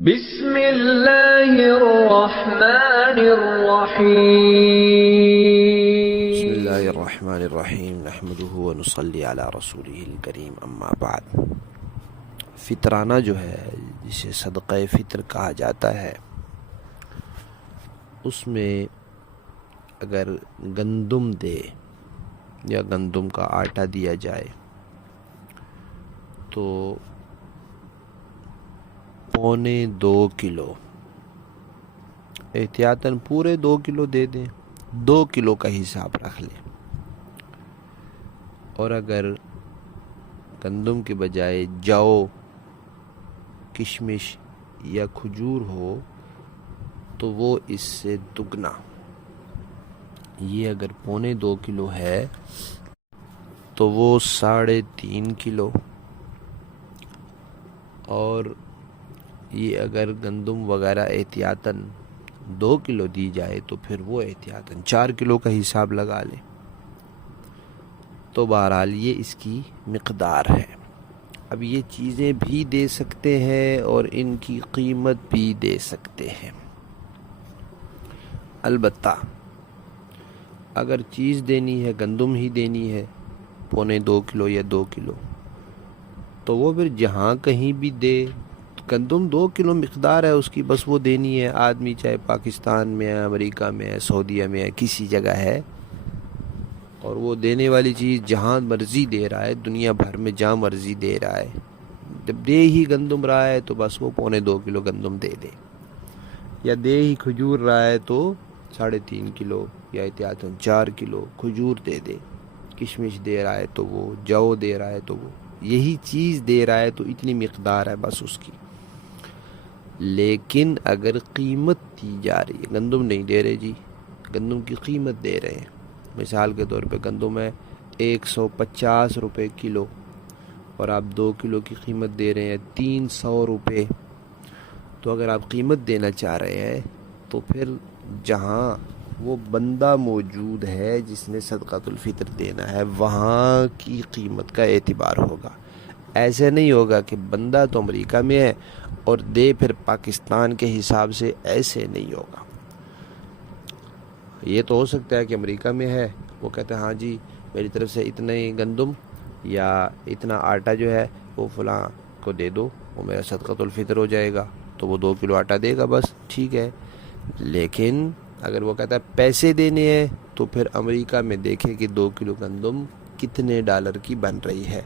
بسم اللہ الرحمن الرحیم بسم اللہ الرحمن الرحیم نحمده ونصلی علی رسولہ الکریم اما بعد۔ فطرانہ جو ہے جسے صدقہ فطر کہا جاتا ہے، اس میں اگر گندم دے یا گندم کا آٹا دیا جائے تو 1.25 کلو، احتیاطاً پورے 2 کلو دے دیں، 2 کلو کا حساب رکھ لیں۔ اور اگر گندم کے بجائے جو، کشمش یا کھجور ہو تو وہ اس سے دگنا، یہ اگر 1.25 کلو ہے تو وہ 3.5 کلو، اور یہ اگر گندم وغیرہ احتیاطاً 2 کلو دی جائے تو پھر وہ احتیاطاً 4 کلو کا حساب لگا لیں۔ تو بہرحال یہ اس کی مقدار ہے۔ اب یہ چیزیں بھی دے سکتے ہیں اور ان کی قیمت بھی دے سکتے ہیں۔ البتہ اگر چیز دینی ہے، گندم ہی دینی ہے 1.25 کلو یا 2 کلو، تو وہ پھر جہاں کہیں بھی دے، گندم 2 کلو مقدار ہے اس کی، بس وہ دینی ہے۔ آدمی چاہے پاکستان میں ہے، امریکہ میں ہے، سعودیہ میں ہے، کسی جگہ ہے، اور وہ دینے والی چیز جہاں مرضی دے رہا ہے، دنیا بھر میں جہاں مرضی دے رہا ہے، جب دے ہی گندم رہا ہے تو بس وہ 1.25 کلو گندم دے دے، یا دے ہی کھجور رہا ہے تو 3.5 کلو یا احتیاطاً 4 کلو کھجور دے دے۔ کشمش دے رہا ہے تو وہ، جو دے رہا ہے تو وہ، یہی چیز دے رہا ہے تو اتنی مقدار ہے بس اس کی۔ لیکن اگر قیمت دی جا رہی ہے، گندم نہیں دے رہے جی، گندم کی قیمت دے رہے ہیں، مثال کے طور پہ گندم ہے 150 روپے کلو، اور آپ 2 کلو کی قیمت دے رہے ہیں 300 روپے، تو اگر آپ قیمت دینا چاہ رہے ہیں تو پھر جہاں وہ بندہ موجود ہے جس نے صدقۃ الفطر دینا ہے، وہاں کی قیمت کا اعتبار ہوگا۔ ایسے نہیں ہوگا کہ بندہ تو امریکہ میں ہے اور دے پھر پاکستان کے حساب سے، ایسے نہیں ہوگا۔ یہ تو ہو سکتا ہے کہ امریکہ میں ہے، وہ کہتے ہیں ہاں جی میری طرف سے اتنے گندم یا اتنا آٹا جو ہے وہ فلاں کو دے دو، وہ میرا صدقۃ الفطر ہو جائے گا، تو وہ 2 کلو آٹا دے گا، بس ٹھیک ہے۔ لیکن اگر وہ کہتا ہے پیسے دینے ہیں تو پھر امریکہ میں دیکھے کہ 2 کلو گندم کتنے ڈالر کی بن رہی ہے،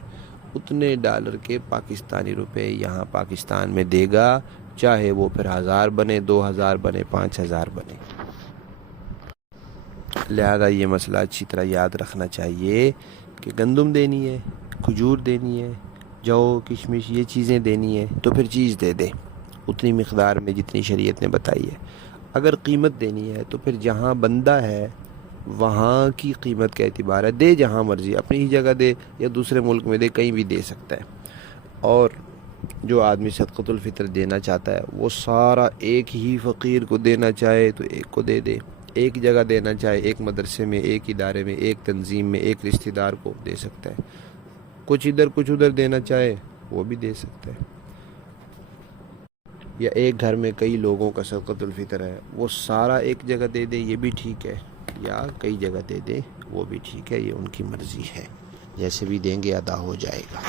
اتنے ڈالر کے پاکستانی روپے یہاں پاکستان میں دے گا، چاہے وہ پھر 1000 بنے، 2000 بنے، 5000 بنے۔ لہذا یہ مسئلہ اچھی طرح یاد رکھنا چاہیے کہ گندم دینی ہے، کھجور دینی ہے، جو، کشمش، یہ چیزیں دینی ہے تو پھر چیز دے دے اتنی مقدار میں جتنی شریعت نے بتائی ہے۔ اگر قیمت دینی ہے تو پھر جہاں بندہ ہے وہاں کی قیمت کا اعتبار ہے، دے جہاں مرضی، اپنی ہی جگہ دے یا دوسرے ملک میں دے، کہیں بھی دے سکتا ہے۔ اور جو آدمی صدقۃ الفطر دینا چاہتا ہے وہ سارا ایک ہی فقیر کو دینا چاہے تو ایک کو دے دے، ایک جگہ دینا چاہے، ایک مدرسے میں، ایک ادارے میں، ایک تنظیم میں، ایک رشتہ دار کو دے سکتا ہے، کچھ ادھر کچھ ادھر دینا چاہے وہ بھی دے سکتا ہے، یا ایک گھر میں کئی لوگوں کا صدقۃ الفطر ہے، وہ سارا ایک جگہ دے دے، یہ بھی ٹھیک ہے، یا کئی جگہ دے دے، وہ بھی ٹھیک ہے، یہ ان کی مرضی ہے، جیسے بھی دیں گے ادا ہو جائے گا۔